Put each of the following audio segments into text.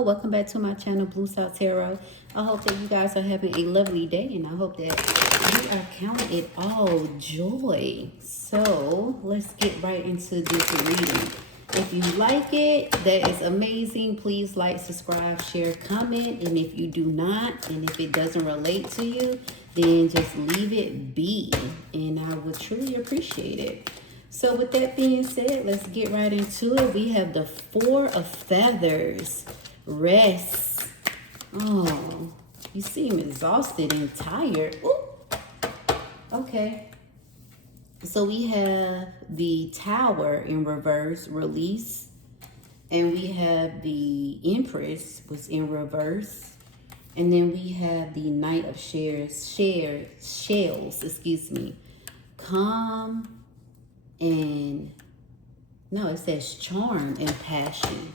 Hello, welcome back to my channel, Blue South Tarot. I hope that you guys are having a lovely day, and I hope that you are counting it all joy. So let's get right into this reading. If you like it, that is amazing. Please like, subscribe, share, comment. And if you do not, and if it doesn't relate to you, then just leave it be, and I would truly appreciate it. So with that being said, let's get right into it. We have the Four of Feathers. Rest. Oh, you seem exhausted and tired. Ooh. Okay. So we have the Tower in reverse, release. And we have the Empress was in reverse. And then we have the Knight of Shells, excuse me. Calm. And no, it says charm and passion.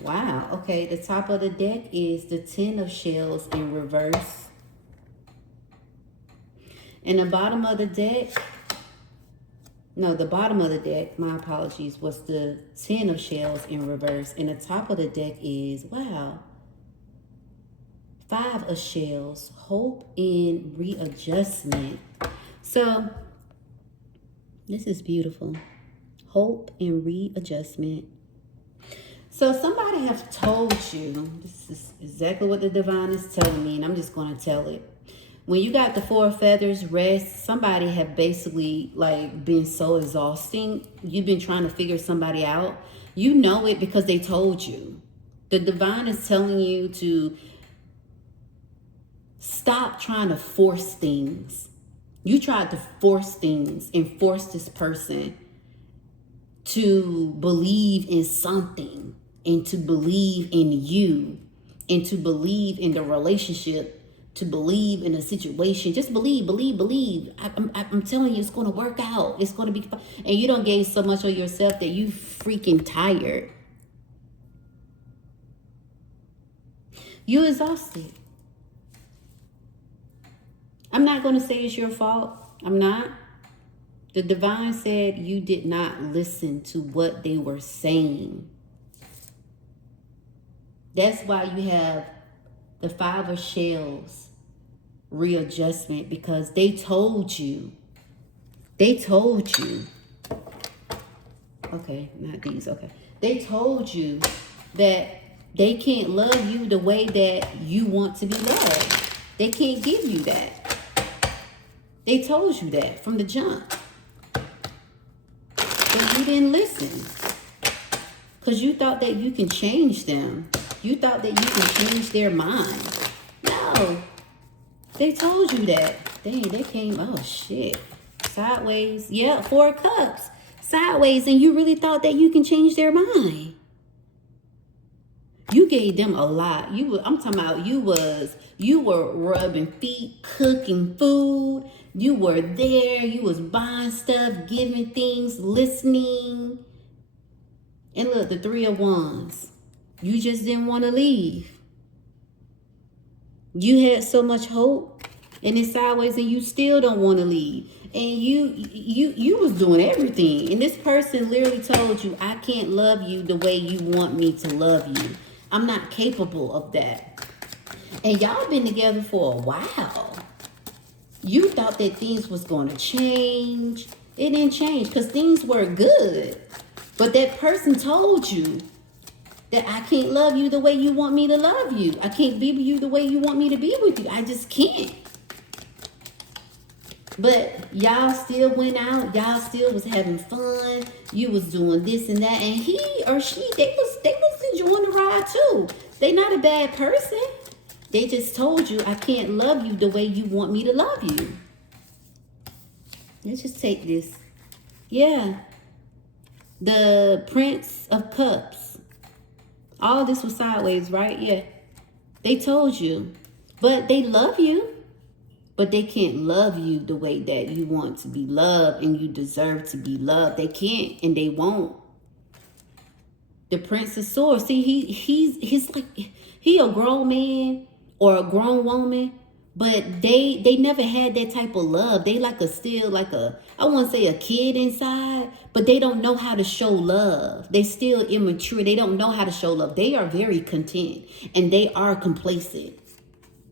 Wow. Okay, the top of the deck is the Ten of Shells in reverse. And the bottom of the deck, no, the bottom of the deck, my apologies, was the Ten of Shells in reverse. And the top of the deck is, wow, Five of Shells, hope and readjustment. So this is beautiful. Hope and readjustment. So somebody have told you, this is exactly what the divine is telling me, and I'm just going to tell it. When you got the Four of Feathers, rest, somebody have basically like been so exhausting. You've been trying to figure somebody out. You know it because they told you. The divine is telling you to stop trying to force things. You tried to force things and force this person to believe in something and to believe in you and to believe in the relationship, to believe in a situation. Just believe. I'm telling you, it's going to work out. It's going to be fun. And you don't gain so much of yourself that you freaking tired. You're exhausted. I'm not going to say it's your fault. I'm not. The divine said you did not listen to what they were saying. That's why you have the Five of Shells readjustment, because they told you. They told you. Okay, not these. Okay. They told you that they can't love you the way that you want to be loved. They can't give you that. They told you that from the jump. But you didn't listen. Because you thought that you can change them. You thought that you can change their mind. No. They told you that. Dang, they came, oh shit. Sideways. Yeah, Four of Cups. Sideways, and you really thought that you can change their mind. You gave them a lot. I'm talking about you were rubbing feet, cooking food. You were there. You was buying stuff, giving things, listening. And look, the Three of Wands. You just didn't want to leave. You had so much hope, and it's sideways, and you still don't want to leave. And you was doing everything. And this person literally told you, I can't love you the way you want me to love you. I'm not capable of that. And y'all been together for a while. You thought that things was going to change. It didn't change because things were good. But that person told you that I can't love you the way you want me to love you. I can't be with you the way you want me to be with you. I just can't. But y'all still went out. Y'all still was having fun. You was doing this and that. And he or she, they was enjoying the ride too. They not a bad person. They just told you, I can't love you the way you want me to love you. Let's just take this. Yeah. The Prince of Cups. All this was sideways, right? Yeah. They told you. But they love you. But they can't love you the way that you want to be loved and you deserve to be loved. They can't and they won't. The Prince of Swords. See, he's like, he a grown man or a grown woman, But they never had that type of love. They like a still like a, I won't say a kid inside, but they don't know how to show love. They still immature. They don't know how to show love. They are very content and they are complacent.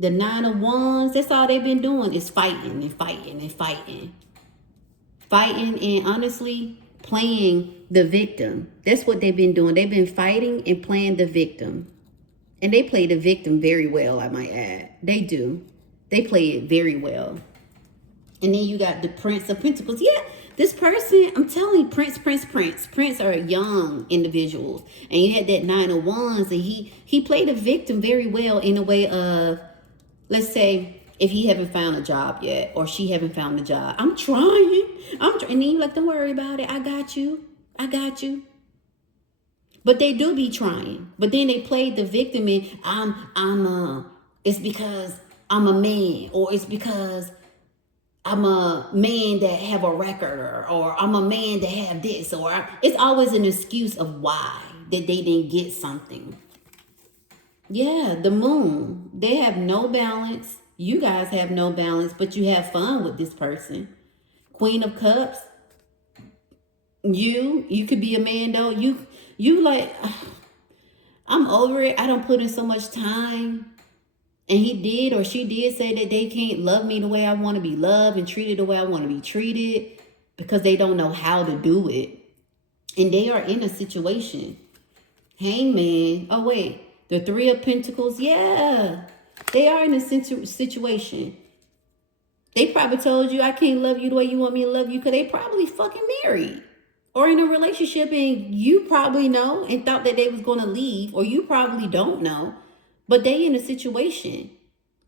The 9 of Wands, that's all they've been doing is fighting and fighting and fighting. Fighting and honestly playing the victim. That's what they've been doing. They've been fighting and playing the victim. And they play the victim very well, I might add. They do. They play it very well. And then you got the Prince of Pentacles. Yeah, this person, I'm telling you, Prince are young individuals. And you had that 9 of Wands, and he played a victim very well in a way of, let's say, if he haven't found a job yet, or she haven't found a job. I'm trying. And then you like, don't worry about it. I got you. I got you. But they do be trying. But then they played the victim in, it's because I'm a man, or it's because I'm a man that have a record, or I'm a man that have this, or it's always an excuse of why that they didn't get something. Yeah, the Moon. They have no balance. You guys have no balance, but you have fun with this person. Queen of Cups. You could be a man though. You like, I'm over it. I don't put in so much time. And he did or she did say that they can't love me the way I want to be loved and treated the way I want to be treated because they don't know how to do it. And they are in a situation. Hangman. Oh, wait. The 3 of Pentacles. Yeah. They are in a situation. They probably told you, I can't love you the way you want me to love you, because they probably fucking married. Or in a relationship, and you probably know and thought that they was going to leave, or you probably don't know. But they in a situation.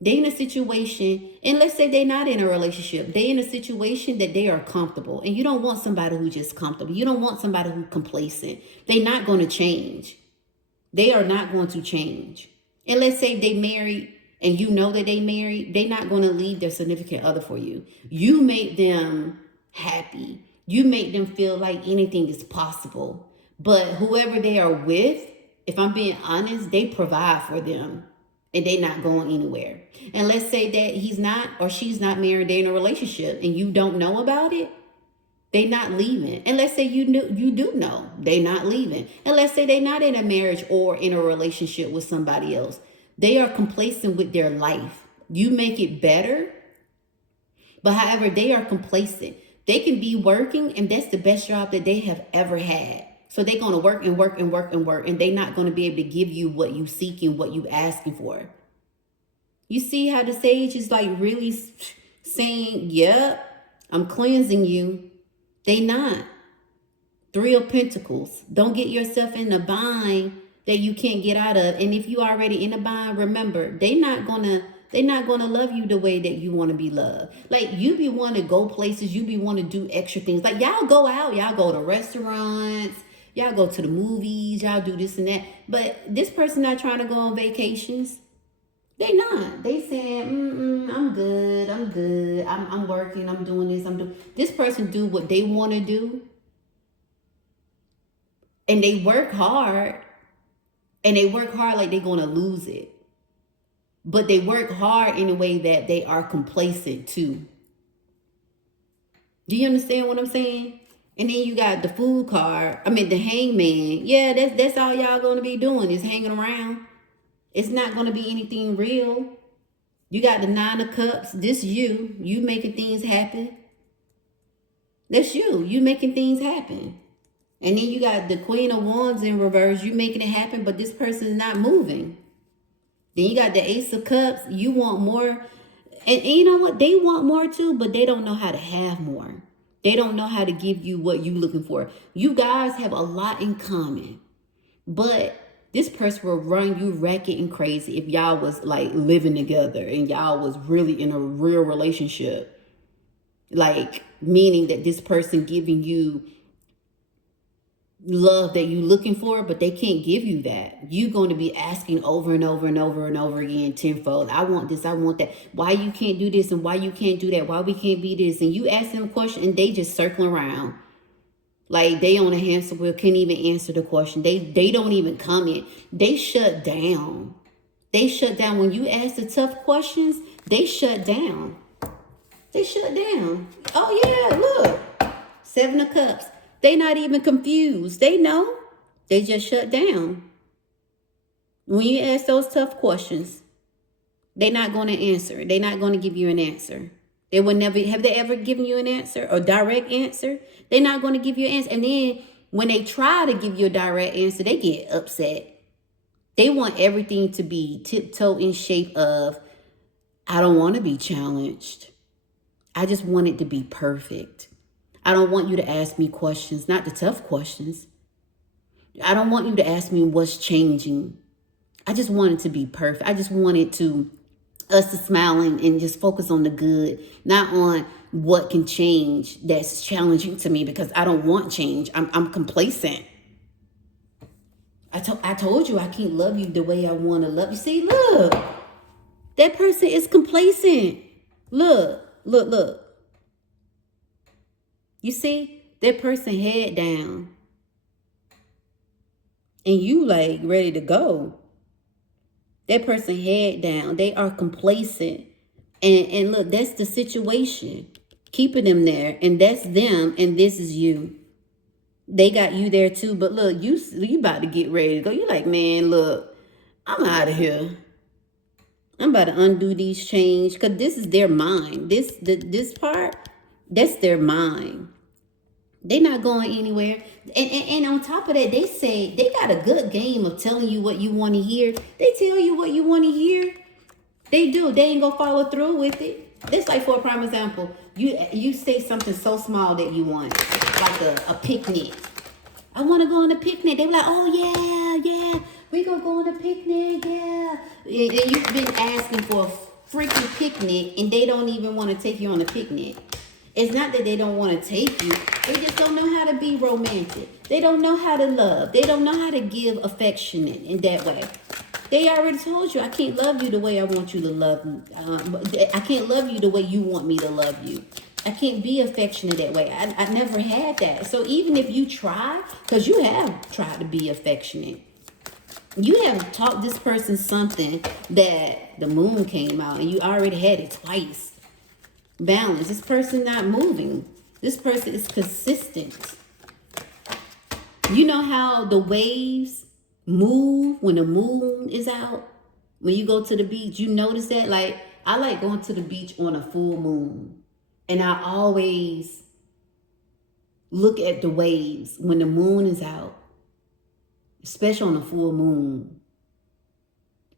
They in a situation, and let's say they're not in a relationship. They in a situation that they are comfortable. And you don't want somebody who's just comfortable. You don't want somebody who's complacent. They're not going to change. They are not going to change. And let's say they married and you know that they married. They're not going to leave their significant other for you. You make them happy. You make them feel like anything is possible. But whoever they are with, if I'm being honest, they provide for them and they're not going anywhere. And let's say that he's not or she's not married, they're in a relationship and you don't know about it, they're not leaving. And let's say you do know, they're not leaving. And let's say they're not in a marriage or in a relationship with somebody else. They are complacent with their life. You make it better, but however, they are complacent. They can be working and that's the best job that they have ever had. So they're going to work and work and work and work, and they're not going to be able to give you what you seeking, what you asking for. You see how the Sage is like really saying, yep, I'm cleansing you. They not. 3 of Pentacles. Don't get yourself in a bind that you can't get out of. And if you already in a bind, remember, they're not gonna love you the way that you want to be loved. Like, you be want to go places, you be want to do extra things. Like, y'all go out, y'all go to restaurants, y'all go to the movies, y'all do this and that. But this person not trying to go on vacations. They not. They saying, I'm good, I'm working, I'm doing this, I'm doing. This person do what they want to do. And they work hard. And they work hard like they're going to lose it. But they work hard in a way that they are complacent too. Do you understand what I'm saying? And then you got the Fool card. I mean, the Hangman. Yeah, that's all y'all going to be doing is hanging around. It's not going to be anything real. You got the 9 of Cups. This you making things happen. That's you making things happen. And then you got the Queen of Wands in reverse. You making it happen, but this person is not moving. Then you got the Ace of Cups. You want more. And you know what? They want more too, but they don't know how to have more. They don't know how to give you what you're looking for. You guys have a lot in common. But this person will run you racket and crazy if y'all was like living together and y'all was really in a real relationship. Like, meaning that this person giving you love that you looking for, but they can't give you that. You're going to be asking over and over and over and over again tenfold. I want this, I want that. Why you can't do this and why you can't do that? Why we can't be this? And you ask them a question and they just circling around. Like they on a hamster wheel, can't even answer the question. They don't even comment. They shut down. They shut down. When you ask the tough questions, they shut down. They shut down. Oh, yeah, look. 7 of Cups. They not even confused. They know. They just shut down. When you ask those tough questions, they're not going to answer. They're not going to give you an answer. They will never, have they ever given you an answer or direct answer? They're not going to give you an answer. And then when they try to give you a direct answer, they get upset. They want everything to be tiptoe in shape of, I don't want to be challenged. I just want it to be perfect. I don't want you to ask me questions, not the tough questions. I don't want you to ask me what's changing. I just want it to be perfect. I just wanted us to smile and just focus on the good, not on what can change that's challenging to me, because I don't want change. I'm complacent. I told you I can't love you the way I want to love you. See, look, that person is complacent. Look. You see, that person head down and you like ready to go. That person head down. They are complacent. And look, that's the situation. Keeping them there. And that's them. And this is you. They got you there too. But look, you about to get ready to go. You're like, man, look, I'm out of here. I'm about to undo these change. Because this is their mind. This part, that's their mind. They're not going anywhere. And on top of that, they say they got a good game of telling you what you want to hear. They tell you what you want to hear. They do. They ain't gonna follow through with it. It's like, for a prime example, you say something so small that you want, like a picnic. I want to go on a picnic. They be like, oh yeah, we gonna go on a picnic, yeah. And you've been asking for a freaking picnic, and they don't even want to take you on a picnic. It's not that they don't want to take you. They just don't know how to be romantic. They don't know how to love. They don't know how to give affectionate in that way. They already told you, I can't love you the way I want you to love me. I can't love you the way you want me to love you. I can't be affectionate that way. I never had that. So even if you try, because you have tried to be affectionate, you have taught this person something that the moon came out and you already had it twice. Balance. This person not moving. This person is consistent. You know how the waves move when the moon is out? When you go to the beach, you notice that? Like, I like going to the beach on a full moon. And I always look at the waves when the moon is out, especially on a full moon.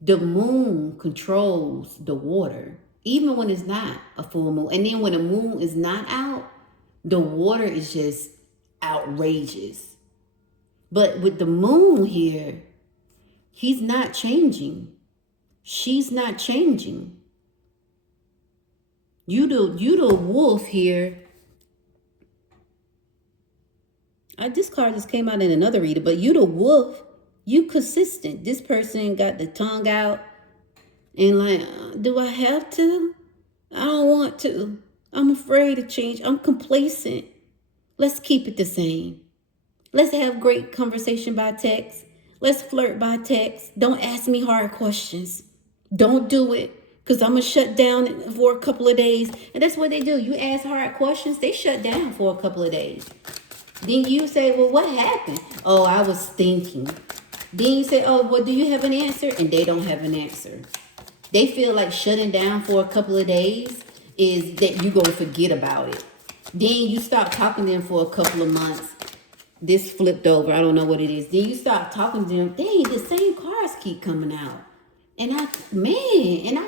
The moon controls the water, even when it's not a full moon. And then when the moon is not out, the water is just outrageous. But with the moon here, he's not changing. She's not changing. You the wolf here. This card just came out in another reader, but you the wolf. You consistent. This person got the tongue out and like, do I have to? I don't want to. I'm afraid of change. I'm complacent. Let's keep it the same. Let's have great conversation by text. Let's flirt by text. Don't ask me hard questions. Don't do it, because I'm going to shut down for a couple of days. And that's what they do. You ask hard questions, they shut down for a couple of days. Then you say, well, what happened? Oh, I was thinking. Then you say, oh, well, do you have an answer? And they don't have an answer. They feel like shutting down for a couple of days is that you're going to forget about it. Then you stop talking to them for a couple of months. This flipped over. I don't know what it is. Then you start talking to them. Dang, the same cards keep coming out. And I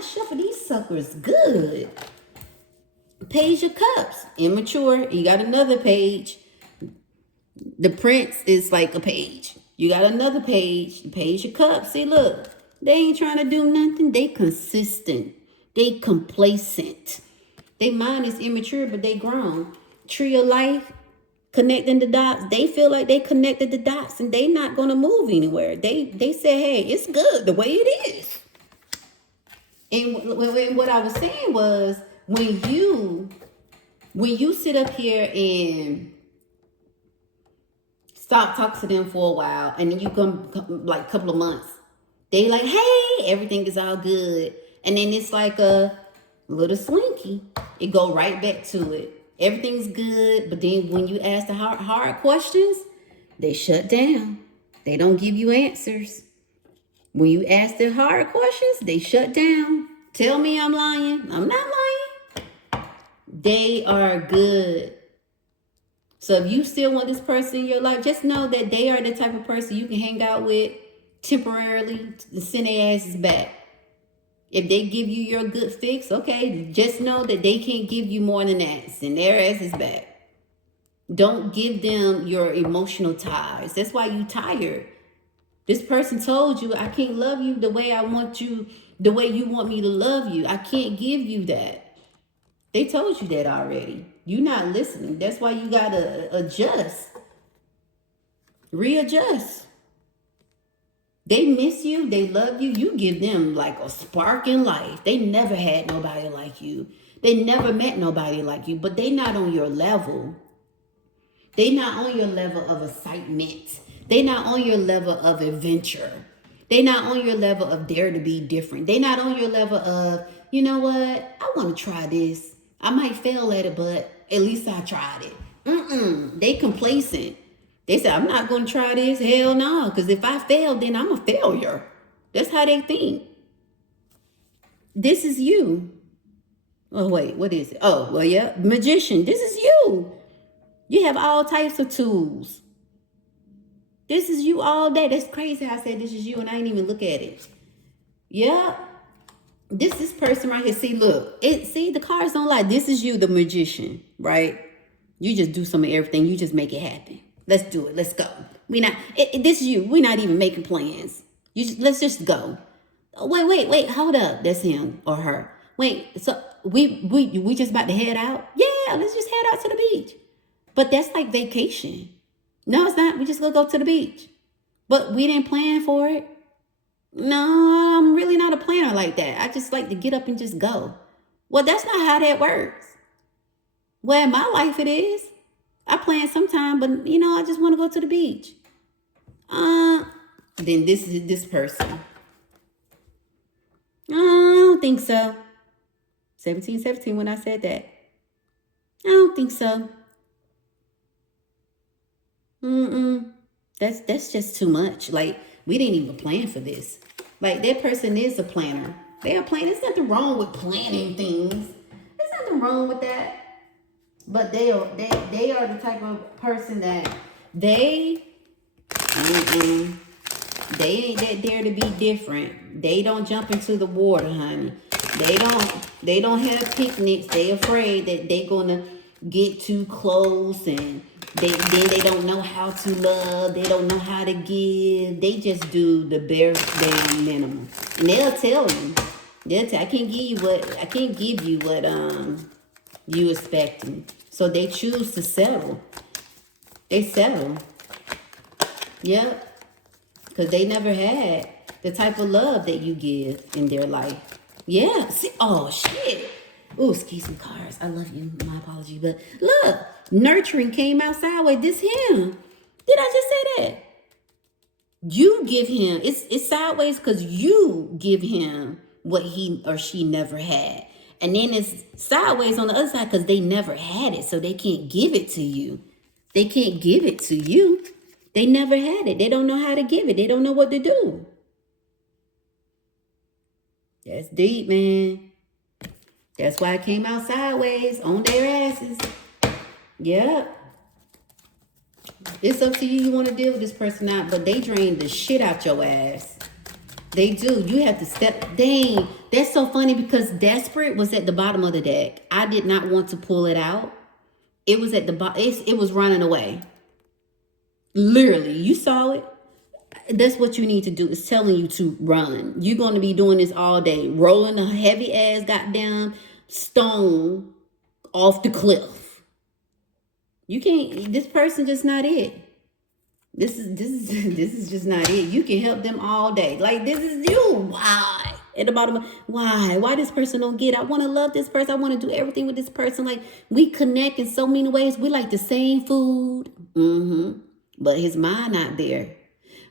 shuffle these suckers good. Page of Cups. Immature. You got another page. The Prince is like a page. You got another page. The Page of Cups. See, look. They ain't trying to do nothing. They consistent. They complacent. They mind is immature, but they grown. Tree of Life. Connecting the dots. They feel like they connected the dots and they not going to move anywhere. They say, hey, it's good the way it is. And what I was saying was, when you sit up here and stop talking to them for a while, and then you come like a couple of months, They like, hey, everything is all good. And then it's like a little slinky. It go right back to it. Everything's good. But then when you ask the hard questions, they shut down. They don't give you answers. When you ask the hard questions, they shut down. Tell me I'm lying. I'm not lying. They are good. So if you still want this person in your life, just know that they are the type of person you can hang out with temporarily to send their asses back. If they give you your good fix, okay, just know that they can't give you more than that. Send their asses back. Don't give them your emotional ties. That's why you tired. This person told you, I can't love you the way I want you, the way you want me to love you. I can't give you that. They told you that already. You're not listening. That's why you got to adjust. Readjust. They miss you. They love you. You give them like a spark in life. They never had nobody like you. They never met nobody like you, but they not on your level. They not on your level of excitement. They not on your level of adventure. They not on your level of dare to be different. They not on your level of, you know what? I want to try this. I might fail at it, but at least I tried it. They complacent. They say, I'm not going to try this. Hell no. Because if I fail, then I'm a failure. That's how they think. This is you. Oh, wait. What is it? Oh, well, yeah. Magician. This is you. You have all types of tools. This is you all day. That's crazy how I said this is you and I didn't even look at it. Yeah. This person right here. See, look. See, the cards don't lie. This is you, the magician, right? You just do some of everything. You just make it happen. Let's do it. Let's go. This is you. We're not even making plans. Let's just go. Oh, wait. Hold up. That's him or her. Wait. So we just about to head out? Yeah, let's just head out to the beach. But that's like vacation. No, it's not. We just gonna go to the beach. But we didn't plan for it. No, I'm really not a planner like that. I just like to get up and just go. Well, that's not how that works. Well, in my life it is. I plan sometime, but I just want to go to the beach. Then this is this person. I don't think so. 1717 when I said that. I don't think so. That's just too much. Like, we didn't even plan for this. Like, that person is a planner. They are planning. There's nothing wrong with planning things. There's nothing wrong with that. But they are the type of person that they ain't that dare to be different. They don't jump into the water, honey. They don't have picnics. They afraid that they gonna get too close and they don't know how to love. They don't know how to give. They just do the bare damn minimum. And they'll tell you. I can't give you what you expecting. So they choose to settle. They settle. Yep. Because they never had the type of love that you give in their life. Yeah. See, oh, shit. Oh, excuse me, cars. I love you. My apology. But look, nurturing came out sideways. This him. Did I just say that? You give him. It's sideways because you give him what he or she never had. And then it's sideways on the other side because they never had it. So they can't give it to you. They can't give it to you. They never had it. They don't know how to give it. They don't know what to do. That's deep, man. That's why it came out sideways on their asses. Yep. It's up to you. You want to deal with this person out, but they drain the shit out your ass. They do. You have to step. Dang. That's so funny because Desperate was at the bottom of the deck. I did not want to pull it out. It was at the bottom. It was running away. Literally. You saw it. That's what you need to do. It's telling you to run. You're going to be doing this all day. Rolling a heavy ass goddamn stone off the cliff. You can't. This person just not it. This is just not it. You can help them all day. Like, this is you. Why? At the bottom of why this person don't get it? I want to love this person. I want to do everything with this person. Like, we connect in so many ways. We like the same food. But his mind not there.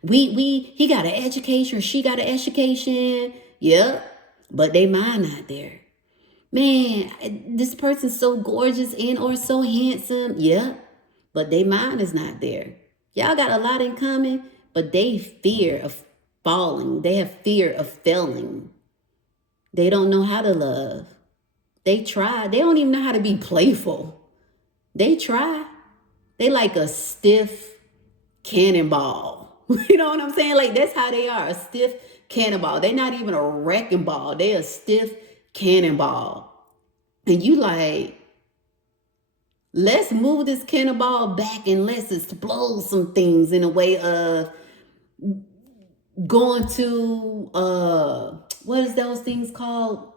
He got an education, or she got an education. Yep. But they mind not there. Man, this person's so gorgeous and or so handsome. Yep. But they mind is not there. Y'all got a lot in common, but they fear of falling. They have fear of failing. They don't know how to love. They try. They don't even know how to be playful. They try. They like a stiff cannonball. You know what I'm saying? Like, that's how they are. A stiff cannonball. They're not even a wrecking ball. They're a stiff cannonball. And you like, let's move this cannonball back and let's explode some things in a way of going to what is those things called?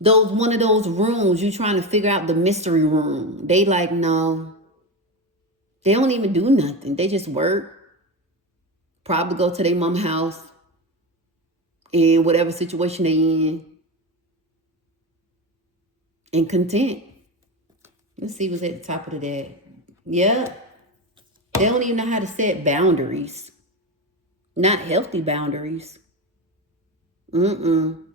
One of those rooms you trying to figure out, the mystery room. They like, no. They don't even do nothing. They just work. Probably go to their mom's house in whatever situation they in. And content. Let's see what's at the top of the deck. Yeah. They don't even know how to set boundaries. Not healthy boundaries. And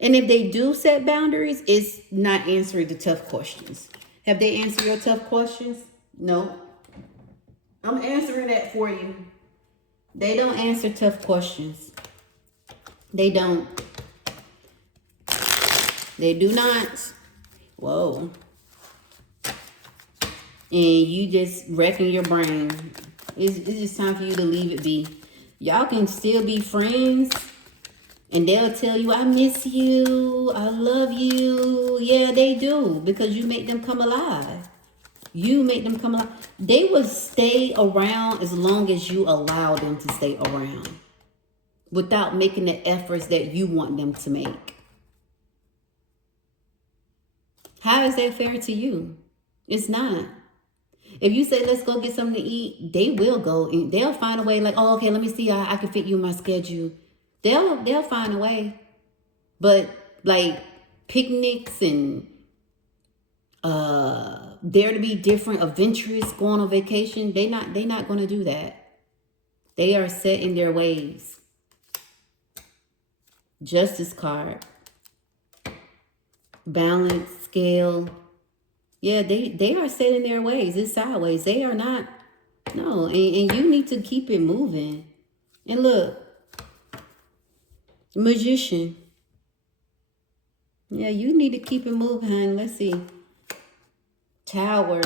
if they do set boundaries, it's not answering the tough questions. Have they answered your tough questions? No. I'm answering that for you. They don't answer tough questions. They don't. They do not. Whoa. And you just wrecking your brain. It's just time for you to leave it be. Y'all can still be friends. And they'll tell you, I miss you. I love you. Yeah, they do. Because you make them come alive. You make them come alive. They will stay around as long as you allow them to stay around. Without making the efforts that you want them to make. How is that fair to you? It's not. If you say, let's go get something to eat, they will go. And they'll find a way like, oh, okay, let me see how I can fit you in my schedule. They'll find a way. But like picnics and dare to be different, adventurous, going on vacation, they not going to do that. They are set in their ways. Justice card. Balance, scale. Yeah, they are set in their ways. It's sideways. They are not. No, and you need to keep it moving. And look. Magician. Yeah, you need to keep it moving, hon. Let's see. Tower.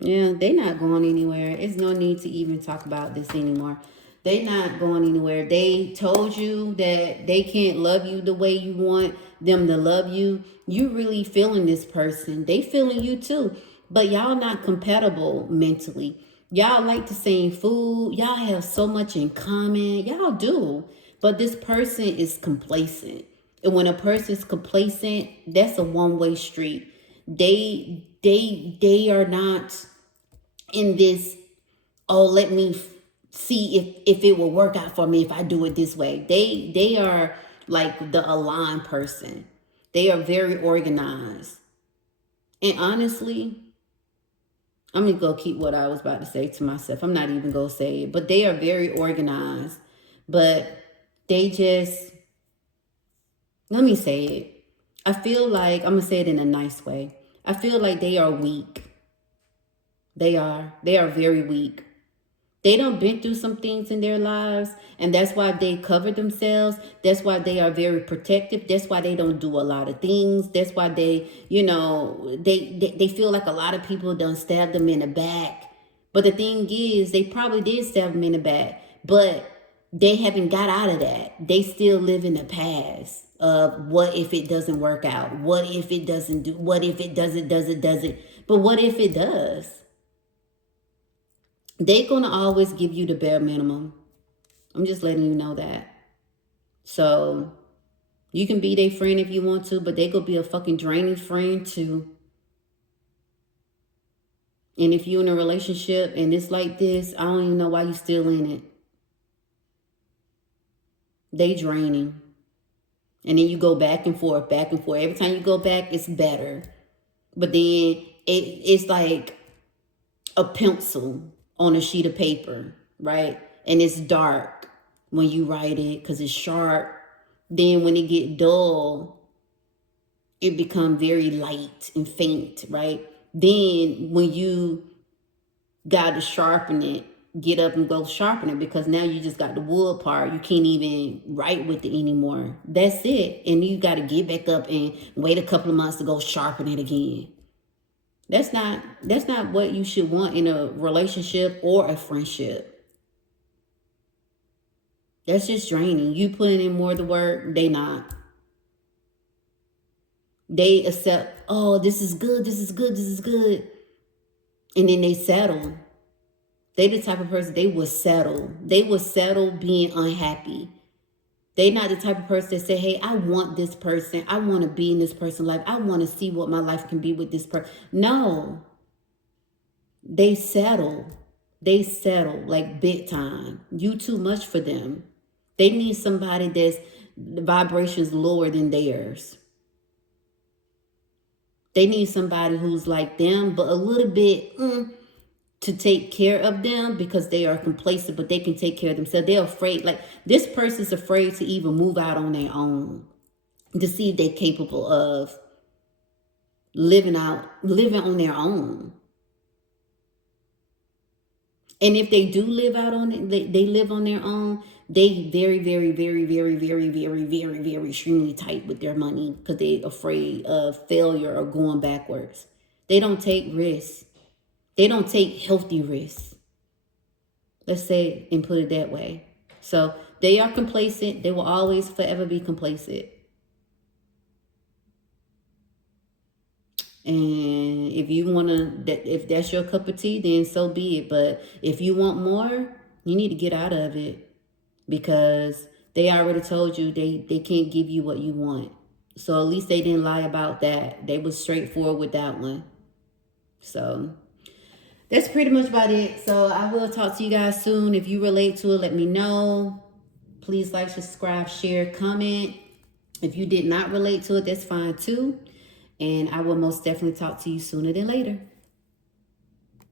Yeah, they're not going anywhere. There's no need to even talk about this anymore. They're not going anywhere. They told you that they can't love you the way you want them to love you. You really feeling this person. They feeling you too. But y'all not compatible mentally. Y'all like the same food. Y'all have so much in common. Y'all do. But this person is complacent. And when a person is complacent, that's a one-way street. They are not in this, oh, let me see if it will work out for me if I do it this way. They are like the aligned person. They are very organized. And honestly, I'm going to go keep what I was about to say to myself. I'm not even going to say it. But they are very organized. But they just, let me say it. I feel like, I'm going to say it in a nice way. I feel like they are weak. They are very weak. They done been through some things in their lives, and that's why they cover themselves. That's why they are very protective. That's why they don't do a lot of things. That's why they, they feel like a lot of people done stab them in the back. But the thing is, they probably did stab them in the back, but they haven't got out of that. They still live in the past of what if it doesn't work out? What if it doesn't do? What if it doesn't? But what if it does? They're going to always give you the bare minimum. I'm just letting you know that. So you can be their friend if you want to, but they going to be a fucking draining friend too. And if you're in a relationship and it's like this, I don't even know why you're still in it. They draining. And then you go back and forth, back and forth. Every time you go back, it's better. But then it's like, a pencil on a sheet of paper, right? And it's dark when you write it because it's sharp. Then when it get dull, it become very light and faint, right? Then when you got to sharpen it, get up and go sharpen it, because now you just got the wood part. You can't even write with it anymore. That's it. And you got to get back up and wait a couple of months to go sharpen it again. That's not what you should want in a relationship or a friendship. That's just draining. You putting in more of the work, they not. They accept, oh, this is good, this is good, this is good. And then they settle. They the type of person, they will settle. They will settle being unhappy. They not the type of person that say, hey, I want this person. I want to be in this person's life. I want to see what my life can be with this person. No. They settle. They settle like big time. You too much for them. They need somebody that's the vibrations lower than theirs. They need somebody who's like them, but a little bit to take care of them, because they are complacent, but they can take care of themselves. They're afraid. Like, this person's afraid to even move out on their own to see if they're capable of living on their own. And if they do live out on it, they live on their own. They very, very, very, very, very, very, very, very extremely tight with their money because they're afraid of failure or going backwards. They don't take risks. They don't take healthy risks. Let's say and put it that way. So they are complacent. They will always forever be complacent. And if you want to, if that's your cup of tea, then so be it. But if you want more, you need to get out of it, because they already told you they can't give you what you want. So at least they didn't lie about that. They was straightforward with that one. So that's pretty much about it. So I will talk to you guys soon. If you relate to it, let me know. Please like, subscribe, share, comment. If you did not relate to it, that's fine too. And I will most definitely talk to you sooner than later.